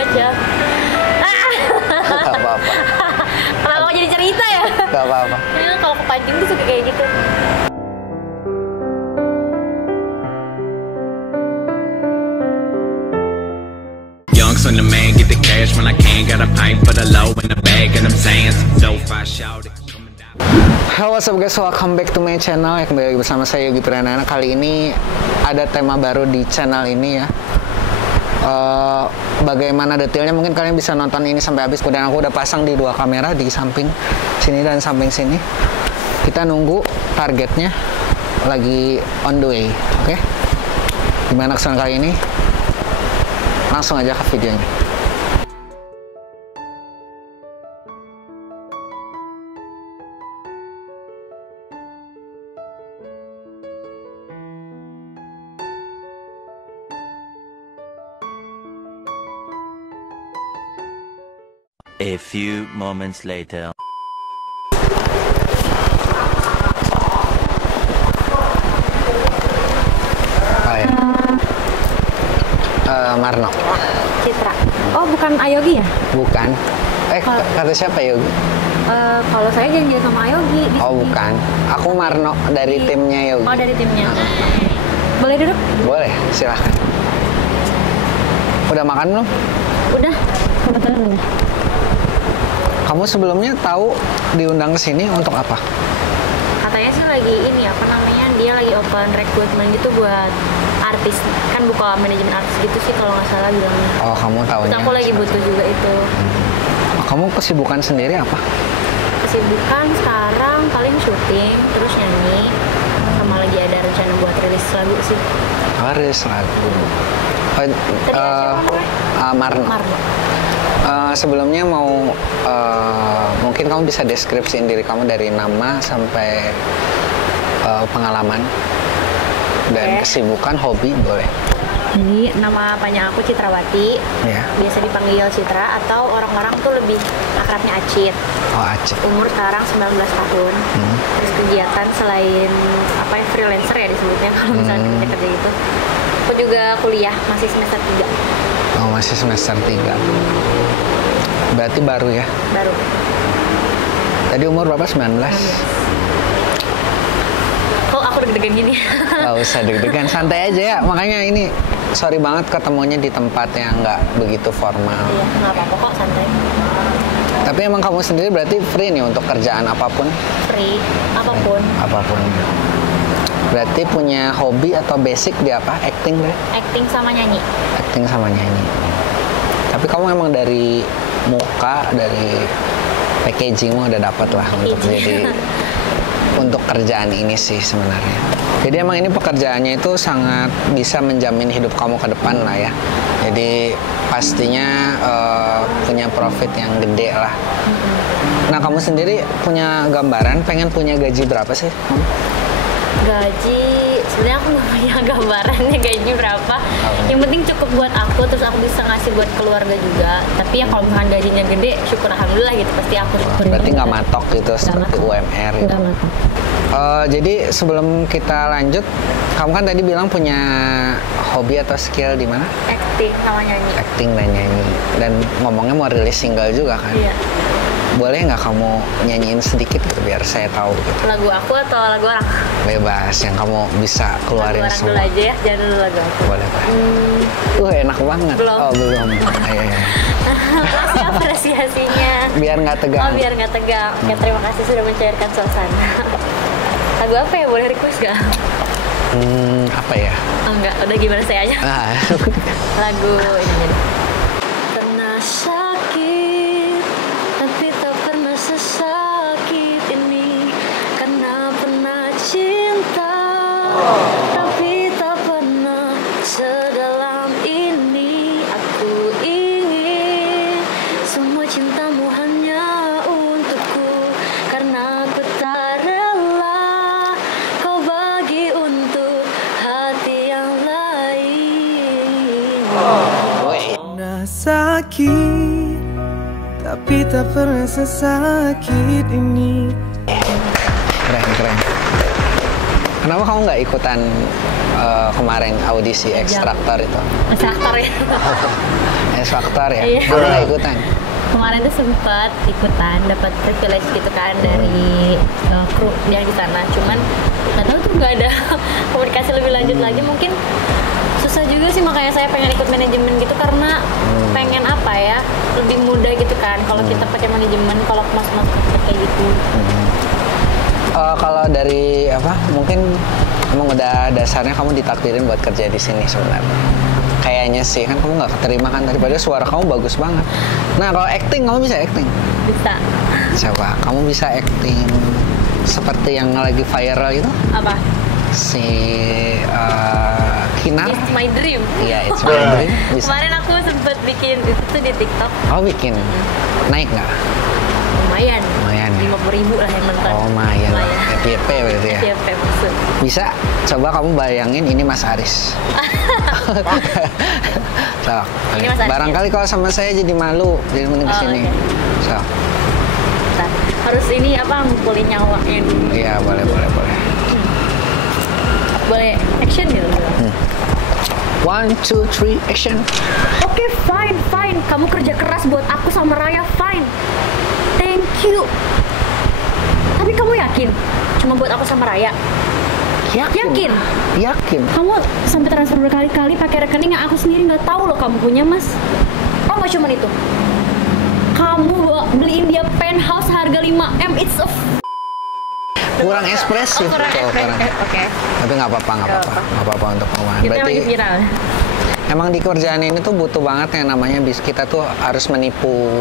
aja. Gak apa-apa. Kenapa jadi cerita ya? Gak apa-apa. Ya, kalau kepancing tuh suka kayak gitu. Youngs on the man, get the cash when I can. Got a pint for the low in the bag, and I'm saying so far shout it. Halo what's up guys, welcome back to my channel. Ya, kembali lagi bersama saya Yogi Pranana. Kali ini ada tema baru di channel ini ya. Bagaimana detailnya mungkin kalian bisa nonton ini sampai habis. Dan aku udah pasang di dua kamera, di samping sini dan samping sini. Kita nunggu targetnya lagi on the way. Oke? Gimana kesan kali ini? Langsung aja ke videonya. A few moments later. Hai. Marno. Citra. Oh, bukan Ayogi ya? Bukan. Kata siapa Yogi? Kalau saya janjian sama Ayogi. Oh, bukan. Aku Marno dari timnya Yogi. Oh, dari timnya. Boleh duduk? Boleh, silahkan. Udah makan belum? Udah. Kebetulan udah. Kamu sebelumnya tahu diundang ke sini untuk apa? Katanya sih lagi ini apa namanya, dia lagi open recruitment gitu buat artis, kan buka manajemen artis gitu sih kalau nggak salah bilangnya. Oh, kamu tahunya. Terus aku lagi butuh juga itu. Kamu kesibukan sendiri apa? Kesibukan sekarang paling syuting, terus nyanyi, sama lagi ada rencana buat rilis lagu sih. Rilis lagu. Tadi siapa namanya? Marno. Marno. Sebelumnya mau mungkin kamu bisa deskripsiin diri kamu dari nama sampai pengalaman dan kesibukan, hobi, boleh. Jadi nama panjang aku Citrawati, biasa dipanggil Citra atau orang-orang tuh lebih akrabnya Acit. Oh, Acit. Umur sekarang 19 tahun. Terus kegiatan selain apa ya, freelancer ya disebutnya kalau misalnya kerja gitu. Aku juga kuliah, masih semester 3. Oh, masih semester 3. Berarti baru ya? Baru. Tadi umur berapa? 19? Kok aku deg-degan gini? Gak usah deg-degan, santai aja ya. Makanya ini sorry banget ketemunya di tempat yang nggak begitu formal. Iya, nggak apa-apa kok, santai. Tapi emang kamu sendiri berarti free nih untuk kerjaan apapun? Free, apapun. Apapun. Berarti punya hobi atau basic di apa? Acting deh? Acting sama nyanyi. Acting sama nyanyi. Tapi kamu emang dari muka, dari packagingmu udah dapat lah untuk jadi untuk kerjaan ini sih sebenarnya. Jadi emang ini pekerjaannya itu sangat bisa menjamin hidup kamu ke depan lah ya. Jadi pastinya punya profit yang gede lah. Nah, kamu sendiri punya gambaran pengen punya gaji berapa sih? Gaji, sebenarnya aku nggak punya gambarannya gaji berapa. Yang penting cukup buat aku, terus aku bisa ngasih buat keluarga juga. Tapi ya kalau misalkan gajinya gede, syukur alhamdulillah gitu, pasti aku syukur. Berarti nggak matok gitu seperti UMR gitu. Nggak matok. Jadi sebelum kita lanjut, kamu kan tadi bilang punya hobi atau skill di mana? Acting sama nyanyi. Acting dan nyanyi. Dan ngomongnya mau rilis single juga kan? Iya. Boleh nggak kamu nyanyiin sedikit gitu biar saya tahu gitu? Lagu aku atau lagu orang? Bebas, yang kamu bisa keluarin lagu orang semua. dulu aja ya, jangan dulu lagu aku. Boleh, Pak. Enak banget. Belum. Oh, belum. Ayo. Kasih apresiasinya. Biar nggak tegang. Oh, biar nggak tegang. Oke, terima kasih sudah mencairkan suasana. Lagu apa ya? Boleh request nggak? Apa ya? Oh, enggak, udah gimana saya aja. Nah. Lagu ini jadi. Pernah sakit, tapi tak pernah sesakit ini. Karena pernah cinta, tapi tak pernah sedalam ini. Aku ingin semua cintamu hanya untukku, karena aku tak rela kau bagi untuk hati yang lain. Pernah sakit, tapi tak pernah sesakit ini. Keren. Kenapa kamu nggak ikutan kemarin audisi ekstraktor itu? Instruktur ya. Ekstraktor ya? Iya. Kamu nggak ikutan? Kemarin tuh sempet ikutan, dapat privilege gitu kan dari kru yang di sana. Cuman nggak tahu tuh nggak ada komunikasi lebih lanjut lagi. Mungkin susah juga sih, makanya saya pengen ikut manajemen gitu karena pengen apa ya, lebih mudah gitu kan. Kalau kita pakai manajemen, kalau masuk kayak gitu. Kalau dari apa? Mungkin emang udah dasarnya kamu ditakdirin buat kerja di sini sebenarnya. Kayaknya sih, kan kamu nggak keterima kan, daripada suara kamu bagus banget. Nah, kalau acting, kamu bisa acting? Bisa. Coba, kamu bisa acting seperti yang lagi viral itu? Apa? Si Kinar? It's my dream. Iya, it's my dream. Bisa. Kemarin aku sempet bikin itu di TikTok. Oh, bikin? Naik nggak? Lumayan. Lumayan ya? 50.000 lah yang nonton. Oh, lumayan. FYP berarti ya? FYP maksud. Bisa, coba kamu bayangin ini Mas Aris. So, Ini Mas Aris. barangkali kalau sama saya jadi malu, jadi mending kesini. oke. So, Bentar. Harus ini apa, ngumpulin nyawanya dulu. iya boleh. Boleh action gitu. 1, 2, 3, action. Oke, fine. Kamu kerja keras buat aku sama Raya, fine. Thank you. Tapi kamu yakin? Cuma buat aku sama Raya? Yakin? Yakin. Kamu sampai transfer berkali-kali pakai rekening yang aku sendiri nggak tahu loh kamu punya, Mas. Oh, nggak cuma itu. Kamu beliin dia penthouse harga 5M. It's a Kurang ekspresif. kurang tuh, efektif. Oke. Tapi nggak apa-apa untuk ngomong. Itu yang lagi viral. Emang di kerjaan ini tuh butuh banget yang namanya kita tuh harus menipu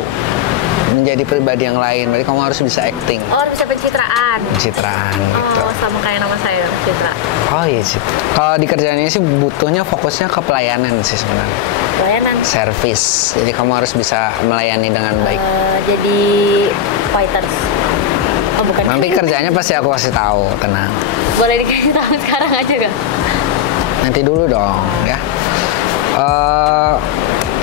menjadi pribadi yang lain. Berarti kamu harus bisa acting, Oh, harus bisa pencitraan. pencitraan gitu. Oh, sama kayak nama saya, Citra. Oh iya sih. Kalau di kerjaan ini sih butuhnya fokusnya ke pelayanan sih sebenarnya. Pelayanan. Service. Jadi kamu harus bisa melayani dengan baik. Jadi fighters. Oh, bukan. Nanti kerjanya pasti aku kasih tahu, tenang. Boleh dikasih tahu sekarang aja gak? Nanti dulu dong, ya.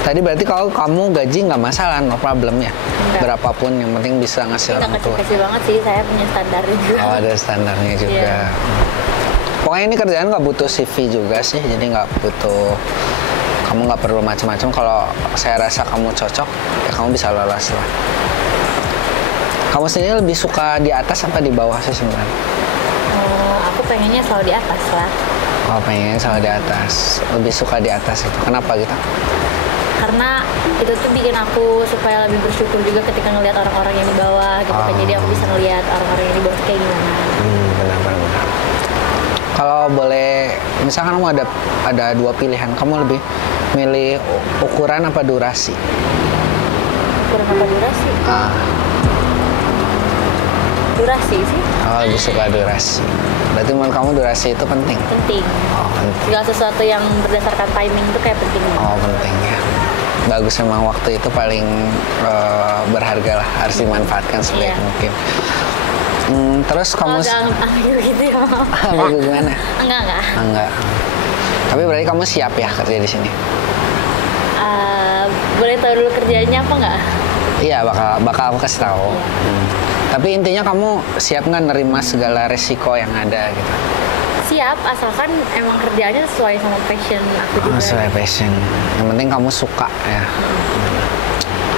Tadi berarti kalau kamu gaji nggak masalah, no problem ya. Enggak. Berapapun yang penting bisa ngasih Kita orang tua. kecil-kecil banget sih, saya punya standar juga. Oh, ada standarnya juga. Iya. Pokoknya ini kerjaan nggak butuh CV juga sih, jadi nggak butuh, kamu nggak perlu macam-macam. Kalau saya rasa kamu cocok, ya kamu bisa lolos lah. Kamu sendiri lebih suka di atas apa di bawah sih sebenarnya? Oh, aku pengennya selalu di atas lah. Oh, pengen selalu di atas. Lebih suka di atas itu. Kenapa gitu? Karena itu tuh bikin aku supaya lebih bersyukur juga ketika ngelihat orang-orang yang di bawah gitu kan. Jadi aku bisa ngelihat orang-orang yang di bawah kayak gimana. Benar. Kalau boleh, misalkan kamu ada dua pilihan, kamu lebih milih ukuran apa durasi? Kurang apa durasi? Ah, Durasi sih oh, lebih suka durasi. Berarti menurut kamu durasi itu penting? penting. Oh, penting. Segala sesuatu yang berdasarkan timing itu kayak penting. Oh, penting ya. Bagus, memang waktu itu paling berharga lah, harus dimanfaatkan sebaik Iya. mungkin. Terus kamu ambil gitu ya. ambil gimana? Enggak. Enggak. Tapi berarti kamu siap ya kerja di sini? Boleh tahu dulu kerjanya apa nggak? Iya, bakal aku kasih tahu. Tapi intinya kamu siap nggak nerima segala resiko yang ada gitu? Siap, asalkan emang kerjanya sesuai sama passion aku juga. Sesuai passion. Yang penting kamu suka ya.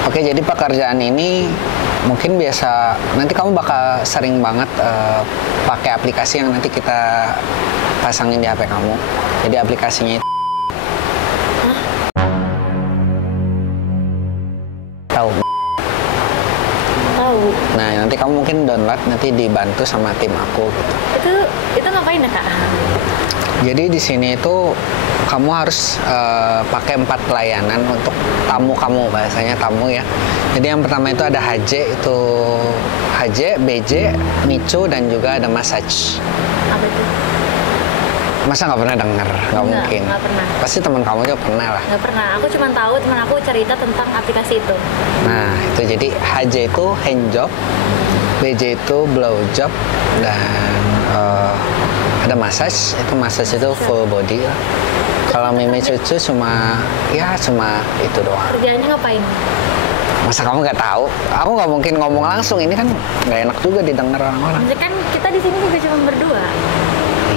Oke, jadi pekerjaan ini mungkin biasa, nanti kamu bakal sering banget pakai aplikasi yang nanti kita pasangin di HP kamu. Jadi aplikasinya itu tahu. Tahu. Nah, nanti kamu mungkin download, nanti dibantu sama tim aku gitu. Itu ngapain ya, Kak? Jadi di sini itu kamu harus pakai 4 pelayanan untuk tamu kamu, bahasanya tamu ya. Jadi yang pertama itu ada HJ, itu HJ, BJ, Micu, dan juga ada massage. Apa itu? Masa nggak pernah denger? Nggak mungkin. Nggak pernah. Pasti teman kamu juga pernah lah. Nggak pernah. Aku cuma tahu teman aku cerita tentang aplikasi itu. Nah, itu jadi HJ itu hand job, BJ itu blow job, dan ada massage. Itu massage itu full body lah. Kalau Mimi Cucu cuma itu doang. Kerjanya ngapain? Masa kamu nggak tahu? Aku nggak mungkin ngomong langsung, ini kan nggak enak juga didengar orang-orang. Maksudnya kan kita di sini juga cuma berdua.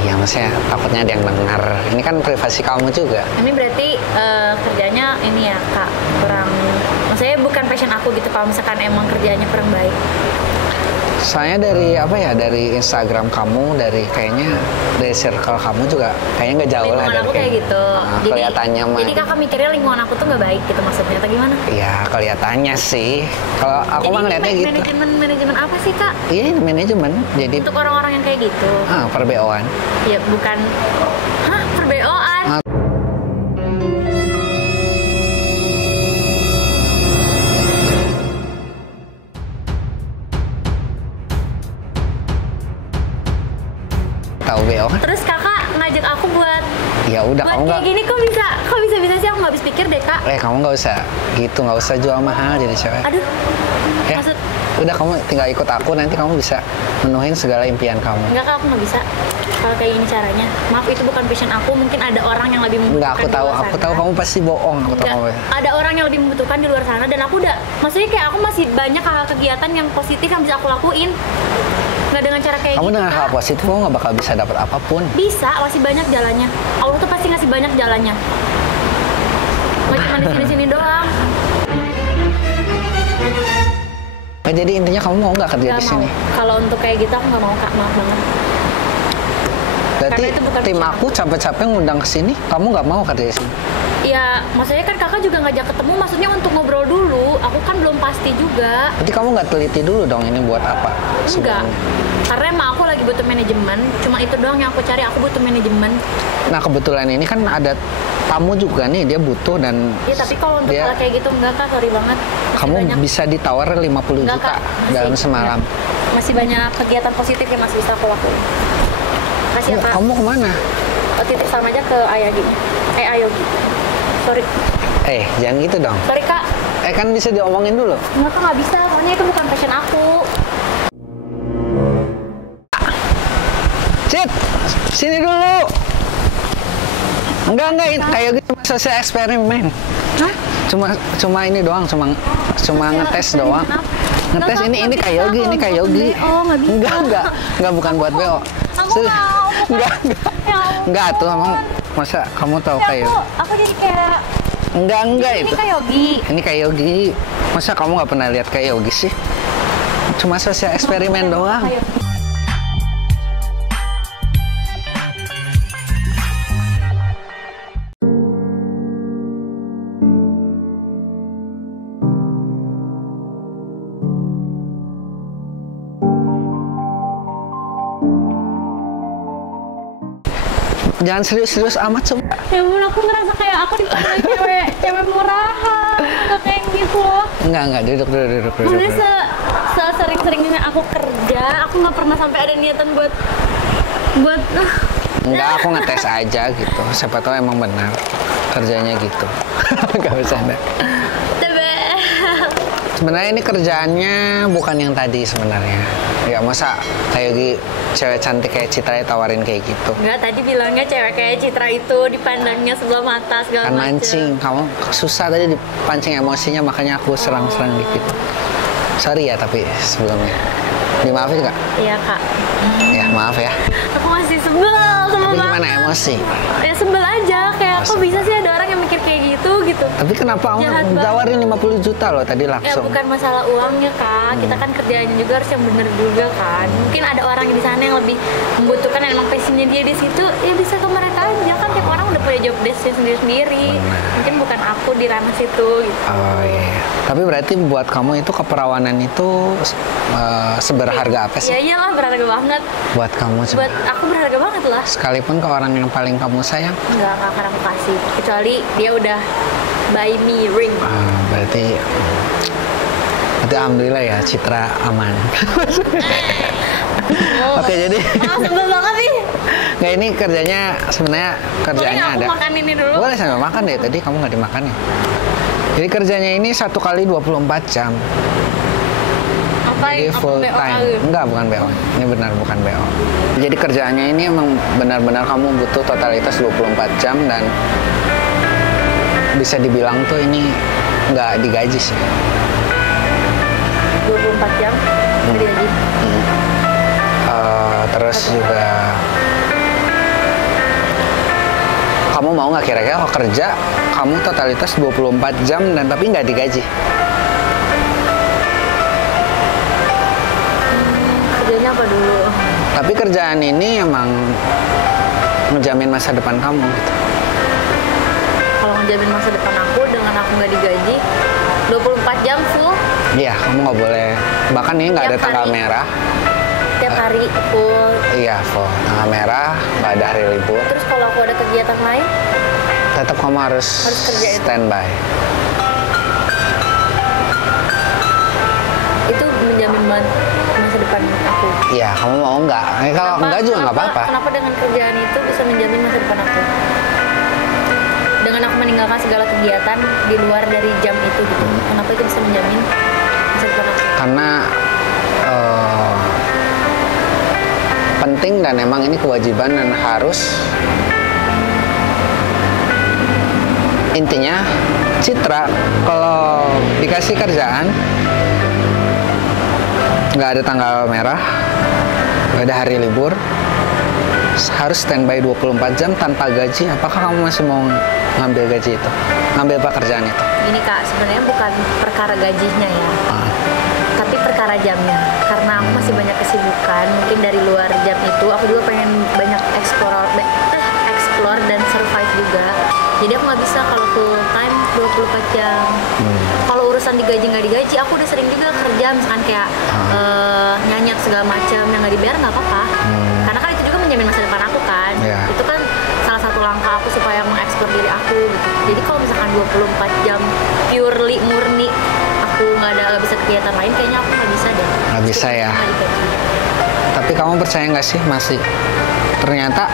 Iya, maksudnya takutnya ada yang dengar. Ini kan privasi kamu juga. Ini berarti kerjanya ini ya kak kurang, maksudnya bukan passion aku gitu kalau misalkan emang kerjanya kurang baik. Soalnya dari apa ya, dari Instagram kamu, dari kayaknya dari circle kamu juga kayaknya nggak jauh lah Lingkungan dari aku kayak gitu. kelihatannya mah. Jadi kakak mikirnya lingkungan aku tuh nggak baik gitu maksudnya atau gimana? Ya kelihatannya sih. Kalau aku mah ngeliatnya gitu. Manajemen apa sih kak? Iya, manajemen. Jadi Untuk orang-orang yang kayak gitu? per BO-an. Ya bukan. Hah, per BO-an? Ah. Tahu BO kan? Terus kakak ngajak aku buat Ya udah kamu kayak nggak. gini kok bisa sih aku nggak habis pikir deh kak. Kamu nggak usah gitu, nggak usah jual mahal jadi cewek. Aduh, Ya, maksud udah kamu tinggal ikut aku, nanti kamu bisa menuhin segala impian kamu. enggak kak, aku nggak bisa kalau kayak gini caranya. Maaf, itu bukan passion aku. Mungkin ada orang yang lebih membutuhkan. Enggak, aku tahu kamu pasti bohong. Aku tahu Enggak, kamu. ada orang yang lebih membutuhkan di luar sana dan aku udah, maksudnya kayak aku masih banyak hal kegiatan yang positif yang bisa aku lakuin. Nggak dengan cara kayak Kamu gitu. dengan hal Kak. positif kamu nggak bakal bisa dapat apapun. Bisa, masih banyak jalannya. Allah tuh pasti ngasih banyak jalannya. Nggak cuma di sini-sini doang. Jadi intinya kamu mau nggak kerja Nggak di mau. sini? Kalau untuk kayak gitu aku nggak mau kak, maaf banget. Berarti Karena itu bukan tim passion aku capek-capek ngundang ke sini, kamu nggak mau kerja di sini? Ya, maksudnya kan kakak juga ngajak ketemu, maksudnya untuk ngobrol dulu. Aku kan belum pasti juga. Berarti kamu nggak teliti dulu dong ini buat apa? Enggak. sebelumnya? Karena emang aku lagi butuh manajemen. Cuma itu doang yang aku cari, aku butuh manajemen. Nah kebetulan ini kan ada tamu juga nih, dia butuh dan Ya tapi kalau untuk dia- hal kayak gitu enggak kak, sorry banget. Masih kamu banyak. bisa ditawar 50 Enggak, juta Kak. dalam Masih- semalam. Masih banyak kegiatan positif yang masih bisa aku lakuin. Kasih ya kak. Kamu kemana? Titip salam aja ke Ayagi. Ayogi. Sorry. Jangan gitu dong. Sorry kak. Kan bisa diomongin dulu. Enggak kak, nggak bisa. Soalnya itu bukan passion aku. Cit, sini dulu. Enggak, kayak gitu cuma sosial eksperimen. Hah? Cuma ini doang, cuma ngetes doang. Ngetes ini kayak Yogi, ini kayak Yogi. Oh, nggak bisa. Enggak bukan buat BO. Aku mau. Enggak. Ya ampun. Enggak tuh emang masa kamu tahu kayak Aku jadi kayak Enggak ini itu. kayak Yogi. Ini kayak Yogi. Masa kamu nggak pernah lihat kayak Yogi sih? Cuma sosial eksperimen doang. Kayak- Jangan serius-serius amat coba. Ya ampun, aku ngerasa kayak aku dipanggil cewek murahan. Nggak kayak gitu loh. Enggak, duduk. Maksudnya sering-seringnya aku kerja, aku nggak pernah sampai ada niatan buat Enggak, aku ngetes aja gitu. Siapa tahu emang benar kerjanya gitu. Gak bercanda. Sebenarnya ini kerjaannya bukan yang tadi sebenarnya. Ya masa kayak Yogi cewek cantik kayak Citra tawarin kayak gitu. Enggak, tadi bilangnya cewek kayak Citra itu dipandangnya sebelah mata segala Kan macam. mancing, kamu susah tadi dipancing emosinya makanya aku serang-serang dikit. Sorry ya tapi sebelumnya. Dimaafin nggak? Iya kak. Ya maaf ya. Aku masih sebel sama Tapi kakak. gimana emosi? Ya sebel aja, kayak kok Sebel. bisa sih ada orang yang mikir kayak gitu. Tapi kenapa kamu Jahat banget. tawarin 50 juta loh tadi Ya langsung? bukan masalah uangnya kak, kita kan kerjanya juga harus yang bener juga kan. Mungkin ada orang di sana yang lebih membutuhkan dan emang passionnya dia di situ, ya bisa ke mereka aja kan. Tiap orang udah punya job desk sendiri-sendiri. Mungkin bukan aku di ranah situ gitu. Oh iya. Tapi berarti buat kamu itu keperawanan itu seberharga apa Ya sih? iyalah, berharga banget. Buat kamu coba. Buat aku berharga banget lah. Sekalipun ke orang yang paling kamu sayang. Enggak akan aku kasih, kecuali dia udah buy me ring. Berarti alhamdulillah ya Citra aman. Oke, jadi Sebel banget nih. nggak, ini kerjanya sebenarnya Boleh kerjanya nggak aku ada. makan ini dulu? Boleh sambil makan deh, tadi kamu nggak dimakan ya. Jadi kerjanya ini 1 kali 24 jam. Apa Jadi yang full BO time. kali? Enggak, bukan BO. Ini benar bukan BO. Jadi kerjaannya ini emang benar-benar kamu butuh totalitas 24 jam dan bisa dibilang tuh ini nggak digaji sih. 24 jam jadi lagi. Terus juga Kamu mau nggak kira-kira kalau kerja kamu totalitas 24 jam dan tapi nggak digaji? Kerjanya apa dulu? Tapi kerjaan ini emang menjamin masa depan kamu gitu. Kalau ngejamin masa depan aku dengan aku nggak digaji 24 jam full Iya, kamu nggak boleh. Bahkan ini nggak ada Tiap tanggal hari. merah. tiap hari full. Iya, full. Tanggal merah, nggak ada hari libur. Terus kalau aku ada kegiatan lain, Tetap kamu harus kerja itu. standby. itu menjamin masa depan aku. Iya, kamu mau nggak? Kalau enggak juga nggak apa-apa. Kenapa dengan kerjaan itu bisa menjamin masa depan aku? Dengan aku meninggalkan segala kegiatan di luar dari jam itu gitu. Kenapa itu bisa menjamin masa depan aku? Karena penting dan emang ini kewajiban dan harus. Intinya Citra kalau dikasih kerjaan nggak ada tanggal merah, nggak ada hari libur, harus standby 24 jam tanpa gaji. Apakah kamu masih mau ngambil gaji itu? Ngambil pekerjaan itu? Ini Kak, sebenarnya bukan perkara gajinya ya. Tapi perkara jamnya. Karena aku masih banyak kesibukan, mungkin dari luar jam itu aku juga pengen banyak explore dan survive juga. Jadi aku nggak bisa kalau full time 24 jam. Kalau urusan digaji nggak digaji, aku udah sering juga kerja misalkan kayak nyanyi segala macam yang nggak dibayar nggak apa-apa. Karena kan itu juga menjamin masa depan aku kan. Yeah. Itu kan salah satu langkah aku supaya mengeksplor diri aku gitu. Jadi kalau misalkan 24 jam purely murni aku nggak bisa kegiatan lain, kayaknya aku nggak bisa deh. Nggak bisa ya. Nggak digaji. Tapi kamu percaya nggak sih masih ternyata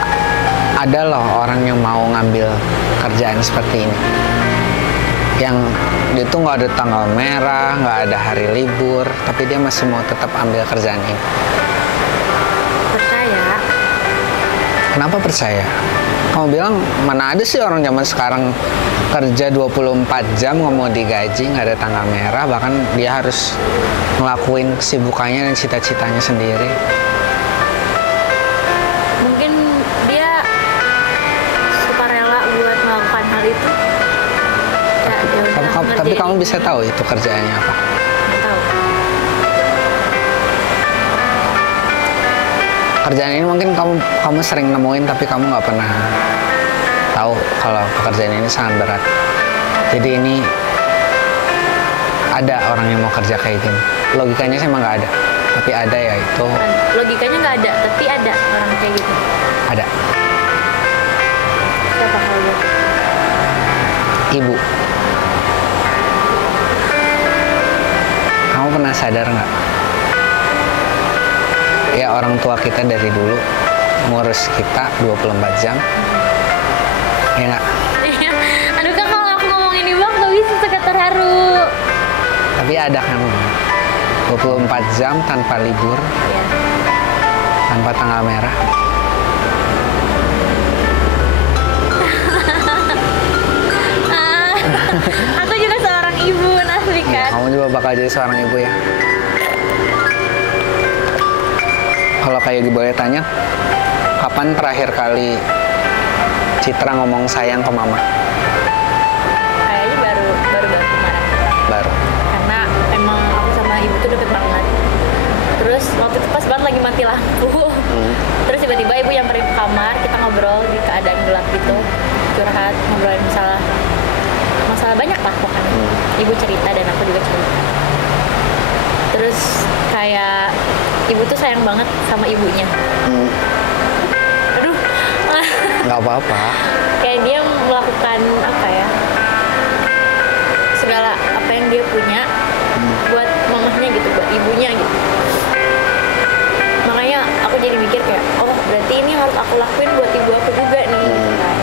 ada loh orang yang mau ngambil kerjaan seperti ini, yang dia tuh nggak ada tanggal merah, nggak ada hari libur, tapi dia masih mau tetap ambil kerjaan ini. Percaya. Kenapa percaya? Kamu bilang mana ada sih orang zaman sekarang kerja 24 jam nggak mau digaji, nggak ada tanggal merah, bahkan dia harus ngelakuin kesibukannya dan cita-citanya sendiri. Mungkin dia sukarela buat melakukan hal itu. Ya, ya udah, Tapi ngerjain. kamu bisa tahu itu kerjaannya apa? Nggak tahu. Kerjaan ini mungkin kamu sering nemuin tapi kamu nggak pernah tahu kalau pekerjaan ini sangat berat. Jadi ini ada orang yang mau kerja kayak gini. Logikanya sih emang nggak ada, tapi ada ya itu Logikanya nggak ada, tapi ada orang kayak gitu. ada. Siapa kalau gitu? Ibu, kamu pernah sadar nggak? Ya orang tua kita dari dulu ngurus kita 24 jam. Ya nggak? Iya. Aduh Kak, kalau aku ngomongin ibu aku nggak bisa suka terharu. Tapi ada kan 24 jam tanpa libur, Ya. tanpa tanggal merah. Aku juga seorang ibu, asli Ya, kan. kamu juga bakal jadi seorang ibu ya. Kalau kayak boleh tanya, kapan terakhir kali Citra ngomong sayang ke mama? Kayaknya baru kemarin. Baru. Karena emang aku sama ibu tuh deket banget. Terus waktu itu pas banget lagi mati lampu. Terus tiba-tiba ibu nyamperin ke kamar, kita ngobrol di keadaan gelap gitu, curhat, ngobrolin masalah banyak lah pokoknya. Ibu cerita dan aku juga cerita. Terus kayak ibu tuh sayang banget sama ibunya. Aduh, Nggak apa-apa. kayak dia melakukan apa ya, segala apa yang dia punya buat mamahnya gitu, buat ibunya gitu. Makanya aku jadi mikir kayak, oh berarti ini harus aku lakuin buat ibu aku juga nih gitu kan.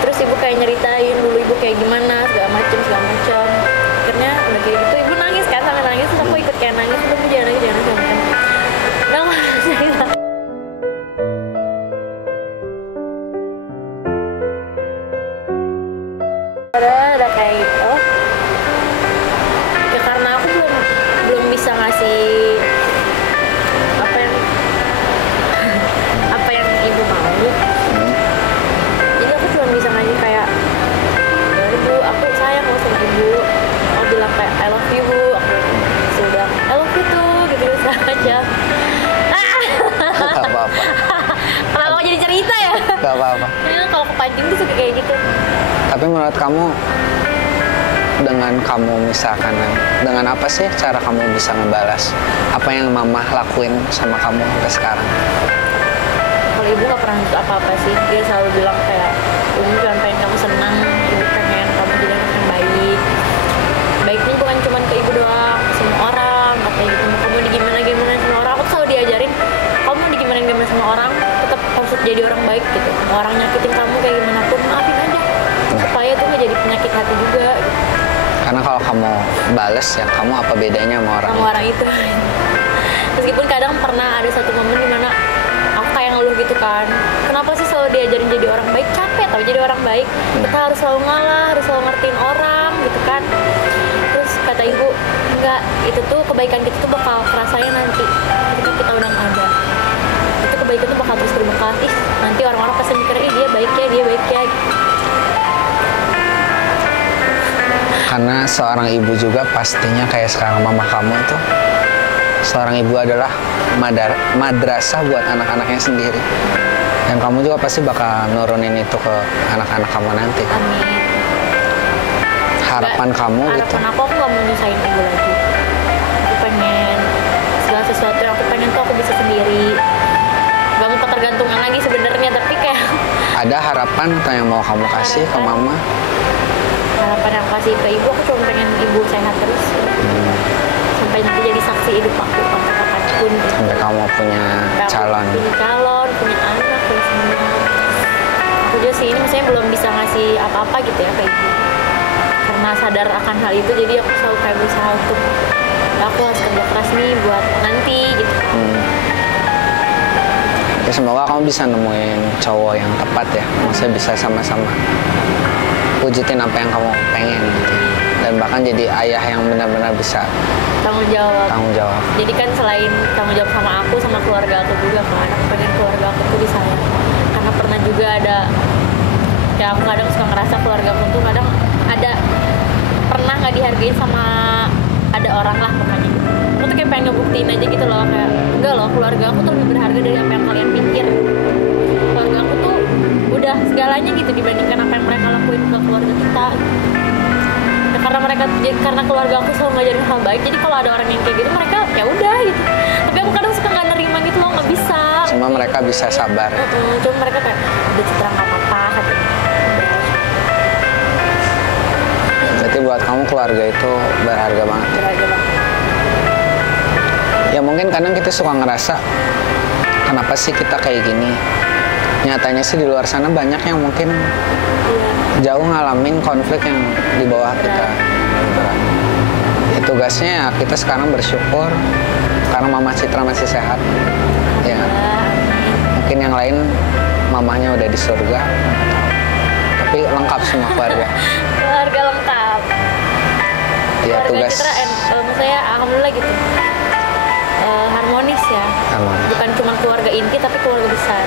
Terus ibu kayak nyeritain dulu ibu kayak gimana segala macem. Akhirnya udah kayak gitu ibu nangis kan, sampai nangis, terus aku ikut kayak nangis, udah jangan nangis segala macam. Udah nggak cerita. Udah kayak gitu. Ya karena aku belum bisa ngasih apa yang ibu mau. Jadi aku tuh suka kayak gitu. Tapi menurut kamu, dengan kamu misalkan, dengan apa sih cara kamu bisa ngebalas apa yang mama lakuin sama kamu sampai sekarang? Kalau ibu nggak pernah nuntut apa-apa sih, dia selalu bilang kayak ibu cuma pengen kamu senang, ibu pengen kamu jadi anak yang baik. Baiknya bukan cuma ke ibu doang, ke semua orang. Katanya gitu, kamu di gimana sama orang. Aku selalu diajarin, kamu di gimana sama orang, tetap harus jadi orang baik gitu. Orang nyakitin kamu kayak gimana pun, maafin aja, supaya tuh nggak jadi penyakit hati juga gitu. Karena kalau kamu bales ya, kamu apa bedanya sama orang Sama orang itu. Meskipun kadang pernah ada satu momen dimana aku kayak ngeluh gitu kan, kenapa sih selalu diajarin jadi orang baik? Capek tau jadi orang baik, kita harus selalu ngalah, harus selalu ngertiin orang gitu kan. Terus kata ibu, enggak, itu tuh kebaikan kita tuh bakal kerasanya nanti ketika kita udah nggak ada. Itu kebaikan tuh bakal terus berbekas. Ih, nanti orang-orang pasti mikir, ih dia baik ya. Karena seorang ibu juga pastinya kayak sekarang mama kamu itu, seorang ibu adalah madrasah buat anak-anaknya sendiri. Dan kamu juga pasti bakal nurunin itu ke anak-anak kamu nanti. Amin. Harapan kamu gitu. Harapan aku nggak mau nyusahin ibu lagi. Aku pengen segala sesuatu yang aku pengen tuh aku bisa sendiri. Gak mau ketergantungan lagi sebenarnya, tapi kayak Ada harapan atau yang mau kamu kasih ke mama? harapan yang aku kasih ke ibu, aku cuma pengen ibu sehat terus. Sampai nanti jadi saksi hidup aku sampai kapanpun. Sampai kamu punya calon. Punya calon, punya anak, punya semua. Aku juga sih ini misalnya belum bisa ngasih apa-apa gitu ya ke ibu. Karena sadar akan hal itu, jadi aku selalu kayak berusaha untuk aku harus kerja keras nih buat nanti gitu. Ya semoga kamu bisa nemuin cowok yang tepat ya. Maksudnya bisa sama-sama wujudin apa yang kamu pengen gitu. Dan bahkan jadi ayah yang benar-benar bisa Tanggung jawab. Jadi kan selain tanggung jawab sama aku, sama keluarga aku juga kan, aku pengen keluarga aku tuh disayang. Karena pernah juga ada, ya aku kadang suka ngerasa keluarga aku tuh kadang ada pernah nggak dihargain sama ada orang lah pokoknya gitu. Aku tuh kayak pengen ngebuktiin aja gitu loh, kayak enggak loh, keluarga aku tuh lebih berharga dari apa yang kalian pikir. Keluarga aku tuh udah segalanya gitu dibandingkan apa yang mereka lakuin ke keluarga kita. Nah, karena keluarga aku selalu ngajarin hal baik, jadi kalau ada orang yang kayak gitu mereka ya udah gitu. Tapi aku kadang suka nggak nerima gitu loh, nggak bisa. Cuma mereka bisa sabar. Cuma mereka kayak udah Citra nggak apa-apa katanya. Berarti buat kamu keluarga itu berharga banget. Berharga banget. Ya mungkin kadang kita suka ngerasa kenapa sih kita kayak gini. Nyatanya sih di luar sana banyak yang mungkin jauh ngalamin konflik yang di bawah kita. Ya, tugasnya ya kita sekarang bersyukur karena Mama Citra masih sehat. Ya. Mungkin yang lain mamanya udah di surga. Tapi lengkap semua keluarga. Keluarga lengkap. Ya Keluarga tugas. Citra, saya alhamdulillah gitu. Harmonis ya. Harmonis. Bukan cuma keluarga inti tapi keluarga besar.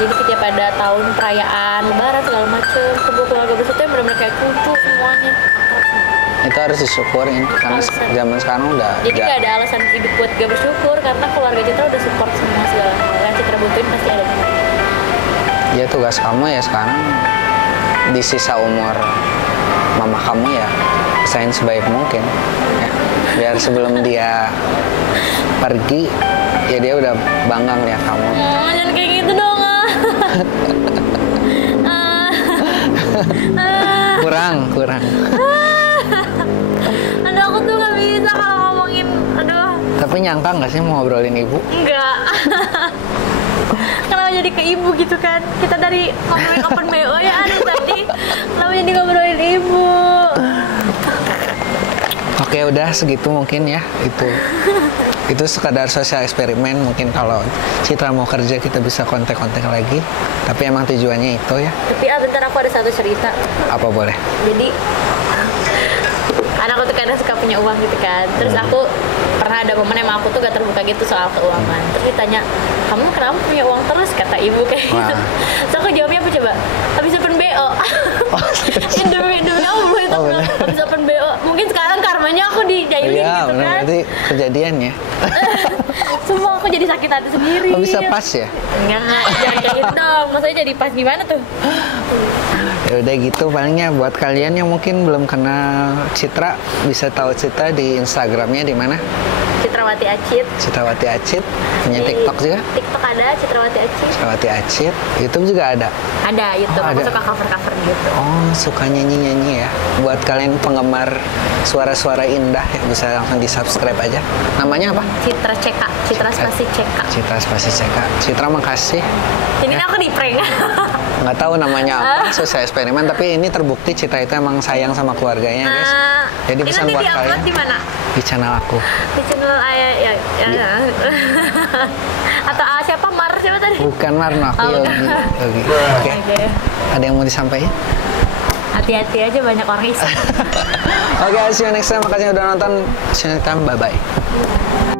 Jadi setiap ada tahun perayaan lebaran segala macem, sebuah keluarga besar itu yang benar-benar kayak kumpul semuanya. Itu harus disyukurin karena zaman sekarang udah Jadi gak ada alasan hidup buat gak bersyukur karena keluarga Citra udah support semua segala hal yang Citra butuhin pasti ada. Ya tugas kamu ya sekarang di sisa umur mama kamu ya usahain sebaik mungkin ya. Biar sebelum dia pergi ya dia udah bangga ngeliat kamu. Jangan kayak gitu dong. Kurang. Aduh aku tuh gak bisa kalau ngomongin, aduh. Tapi nyangka nggak sih mau ngobrolin ibu? Enggak. Kenapa jadi ke ibu gitu kan? Kita dari ngomongin open BO ya aduh tadi. Kenapa jadi ngobrolin ibu? Oke udah segitu mungkin ya itu sekadar sosial eksperimen. Mungkin kalau Citra mau kerja kita bisa kontak-kontak lagi, tapi emang tujuannya itu ya. Tapi bentar aku ada satu cerita. Apa boleh? Jadi Karena aku tuh kadang suka punya uang gitu kan. Terus aku pernah ada momen emang aku tuh gak terbuka gitu soal keuangan. Terus ditanya, kamu kenapa punya uang terus? Kata ibu kayak gitu. Terus aku jawabnya apa coba? Habis open BO. Ya demi Allah itu habis open BO. Mungkin sekarang karmanya aku dijailin Iya, gitu benar, kan. berarti kejadian ya. Semua aku jadi sakit hati sendiri. Oh, bisa pas ya? Enggak, jangan kayak gitu dong. Maksudnya jadi pas gimana tuh? Ya udah gitu palingnya buat kalian yang mungkin belum kenal Citra, bisa tahu Citra di Instagramnya di mana? Citrawati Acit. Citrawati Acit. Punya Di TikTok juga? TikTok ada Citrawati Acit. Citrawati Acit. YouTube juga ada. Ada YouTube. Oh, Aku ada. suka cover-cover gitu. Oh, suka nyanyi-nyanyi ya. Buat kalian penggemar suara-suara indah ya bisa langsung di-subscribe aja. Namanya apa? Citra CK. Citra spasi CK. Citra spasi Ceka. Citra makasih. Ini aku di prank. Nggak tahu namanya apa, selesai eksperimen, tapi ini terbukti Citra itu emang sayang sama keluarganya, guys. Jadi Ini pesan nanti buat di-upload kalian di mana? di channel aku. Di channel ayah ya. Atau siapa Mar siapa tadi? Bukan Marno, aku Oh, Yogi. bukan. Yogi. Oke. Oke. Ada yang mau disampaikan? Hati-hati aja banyak orang iseng. Oke, see you next time. Makasih udah nonton. See you next time. Bye-bye.